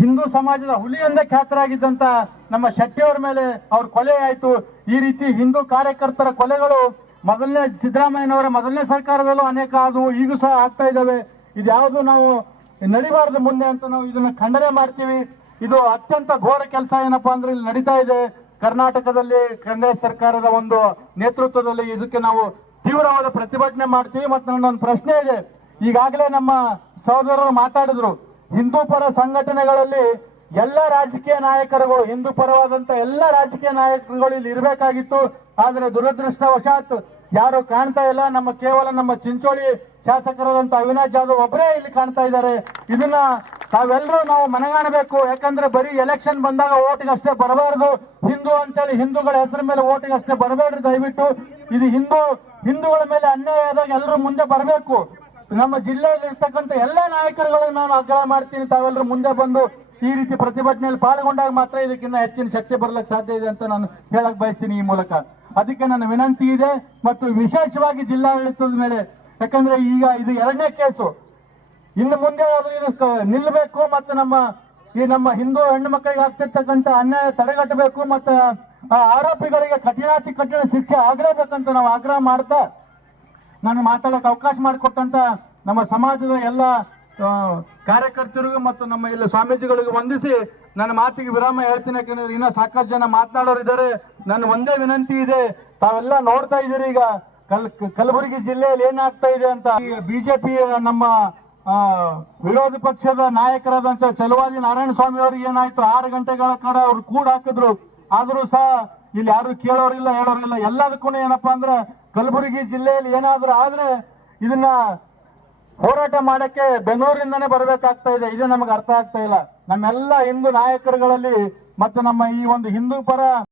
ಹಿಂದೂ ಸಮಾಜದ ಹುಲಿ ಎಂದೇ ಖ್ಯಾತರಾಗಿದ್ದಂತ ನಮ್ಮ ಶೆಟ್ಟಿಯವರ ಮೇಲೆ ಅವ್ರ ಕೊಲೆ ಆಯಿತು. ಈ ರೀತಿ ಹಿಂದೂ ಕಾರ್ಯಕರ್ತರ ಕೊಲೆಗಳು ಮೊದಲನೇ ಸಿದ್ದರಾಮಯ್ಯನವರ ಮೊದಲನೇ ಸರ್ಕಾರದಲ್ಲೂ ಅನೇಕ ಆದವು, ಈಗೂ ಸಹ ಆಗ್ತಾ ಇದ್ದಾವೆ. ಇದ್ಯಾವುದು ನಾವು ನಡಿಬಾರದು ಮುಂದೆ ಅಂತ ನಾವು ಇದನ್ನ ಖಂಡನೆ ಮಾಡ್ತೀವಿ. ಇದು ಅತ್ಯಂತ ಘೋರ ಕೆಲಸ ಏನಪ್ಪಾ ಅಂದ್ರೆ ಇಲ್ಲಿ ನಡೀತಾ ಇದೆ ಕರ್ನಾಟಕದಲ್ಲಿ ಕಾಂಗ್ರೆಸ್ ಸರ್ಕಾರದ ಒಂದು ನೇತೃತ್ವದಲ್ಲಿ. ಇದಕ್ಕೆ ನಾವು ತೀವ್ರವಾದ ಪ್ರತಿಭಟನೆ ಮಾಡ್ತೀವಿ. ಮತ್ತು ನನ್ನೊಂದು ಪ್ರಶ್ನೆ ಇದೆ, ಈಗಾಗಲೇ ನಮ್ಮ ಸಹೋದರರು ಮಾತಾಡಿದ್ರು, ಹಿಂದೂ ಪರ ಸಂಘಟನೆಗಳಲ್ಲಿ ಎಲ್ಲ ರಾಜಕೀಯ ನಾಯಕರುಗಳು, ಹಿಂದೂ ಪರವಾದಂತ ಎಲ್ಲ ರಾಜಕೀಯ ನಾಯಕರುಗಳು ಇಲ್ಲಿ ಇರಬೇಕಾಗಿತ್ತು. ಆದರೆ ದುರದೃಷ್ಟವಶಾತ್ ಯಾರು ಕಾಣ್ತಾ ಇಲ್ಲ. ಕೇವಲ ನಮ್ಮ ಚಿಂಚೋಳಿ ಶಾಸಕರಾದಂತ ಅವಿನಾಶ್ ಜಾಧವ್ ಒಬ್ಬರೇ ಇಲ್ಲಿ ಕಾಣ್ತಾ ಇದ್ದಾರೆ. ಇದನ್ನ ತಾವೆಲ್ಲರೂ ನಾವು ಮನಗಾಣಬೇಕು. ಯಾಕಂದ್ರೆ ಬರೀ ಎಲೆಕ್ಷನ್ ಬಂದಾಗ ಓಟಿಗೆ ಅಷ್ಟೇ ಬರಬಾರದು. ಹಿಂದೂ ಅಂತೇಳಿ ಹಿಂದೂಗಳ ಹೆಸರ ಮೇಲೆ ಓಟಿಗೆ ಅಷ್ಟೇ ಬರಬೇಡ್ರಿ ದಯವಿಟ್ಟು. ಇದು ಹಿಂದೂಗಳ ಮೇಲೆ ಅನ್ಯಾಯ ಆದಾಗ ಎಲ್ಲರೂ ಮುಂದೆ ಬರಬೇಕು. ನಮ್ಮ ಜಿಲ್ಲೆಯಲ್ಲಿ ಇರ್ತಕ್ಕಂಥ ಎಲ್ಲ ನಾಯಕರುಗಳನ್ನು ನಾನು ಆಗ್ರಹ ಮಾಡ್ತೀನಿ, ತಾವೆಲ್ಲರೂ ಮುಂದೆ ಬಂದು ಈ ರೀತಿ ಪ್ರತಿಭಟನೆಯಲ್ಲಿ ಪಾಲ್ಗೊಂಡಾಗ ಮಾತ್ರ ಇದಕ್ಕಿಂತ ಹೆಚ್ಚಿನ ಶಕ್ತಿ ಬರ್ಲಿಕ್ಕೆ ಸಾಧ್ಯ ಇದೆ ಅಂತ ನಾನು ಹೇಳಕ್ ಬಯಸ್ತೀನಿ ಈ ಮೂಲಕ. ಅದಕ್ಕೆ ನನ್ನ ವಿನಂತಿ ಇದೆ, ಮತ್ತು ವಿಶೇಷವಾಗಿ ಜಿಲ್ಲಾಡಳಿತದ ಮೇಲೆ. ಯಾಕಂದ್ರೆ ಈಗ ಇದು 2ನೇ ಕೇಸು. ಇನ್ನು ಮುಂದೆ ಅದು ಇದು ನಿಲ್ಲಬೇಕು ಮತ್ತು ನಮ್ಮ ಹಿಂದೂ ಹೆಣ್ಣು ಮಕ್ಕಳಿಗೆ ಆಗ್ತಿರ್ತಕ್ಕಂಥ ಅನ್ಯಾಯ ತಡೆಗಟ್ಟಬೇಕು ಮತ್ತು ಆರೋಪಿಗಳಿಗೆ ಕಠಿಣಾತಿ ಕಠಿಣ ಶಿಕ್ಷೆ ಆಗಲೇಬೇಕಂತ ನಾವು ಆಗ್ರಹ ಮಾಡ್ತಾ ನಾನು ಮಾತಾಡಕ್ಕೆ ಅವಕಾಶ ಮಾಡಿಕೊಟ್ಟಂತ ನಮ್ಮ ಸಮಾಜದ ಎಲ್ಲ ಕಾರ್ಯಕರ್ತರಿಗೂ ಮತ್ತು ನಮ್ಮ ಇಲ್ಲಿ ಸ್ವಾಮೀಜಿಗಳಿಗೂ ವಂದಿಸಿ ನನ್ನ ಮಾತಿಗೆ ವಿರಾಮ ಹೇಳ್ತೀನಿ. ಯಾಕಂದ್ರೆ ಇನ್ನೂ ಸಾಕಷ್ಟು ಜನ ಮಾತನಾಡೋರು ಇದ್ದಾರೆ. ನನ್ನ ಒಂದೇ ವಿನಂತಿ ಇದೆ, ತಾವೆಲ್ಲ ನೋಡ್ತಾ ಇದ್ದೀರಿ ಈಗ ಕಲಬುರಗಿ ಜಿಲ್ಲೆಯಲ್ಲಿ ಏನಾಗ್ತಾ ಇದೆ ಅಂತ. ಬಿಜೆಪಿ ನಮ್ಮ ವಿರೋಧ ಪಕ್ಷದ ನಾಯಕರಾದಂತ ಚಲುವಾದಿ ನಾರಾಯಣ ಸ್ವಾಮಿ ಅವರಿಗೆ ಏನಾಯ್ತು, 6 ಗಂಟೆಗಳ ಕಾಲ ಅವ್ರು ಕೂಡ ಹಾಕಿದ್ರು. ಆದ್ರೂ ಸಹ ಇಲ್ಲಿ ಯಾರು ಕೇಳೋರಿಲ್ಲ ಹೇಳೋರಿಲ್ಲ. ಎಲ್ಲದಕ್ಕೂ ಏನಪ್ಪಾ ಅಂದ್ರೆ ಕಲಬುರಗಿ ಜಿಲ್ಲೆಯಲ್ಲಿ ಏನಾದ್ರೂ ಆದ್ರೆ ಇದನ್ನ ಹೋರಾಟ ಮಾಡಕ್ಕೆ ಬೆಂಗಳೂರಿಂದಾನೇ ಬರಬೇಕಾಗ್ತಾ ಇದೆ. ಇದು ನಮಗೆ ಅರ್ಥ ಆಗ್ತಾ ಇಲ್ಲ. ನಮ್ಮೆಲ್ಲ ಹಿಂದೂ ನಾಯಕರುಗಳಲ್ಲಿ ಮತ್ತು ನಮ್ಮ ಈ ಒಂದು ಹಿಂದೂ ಪರ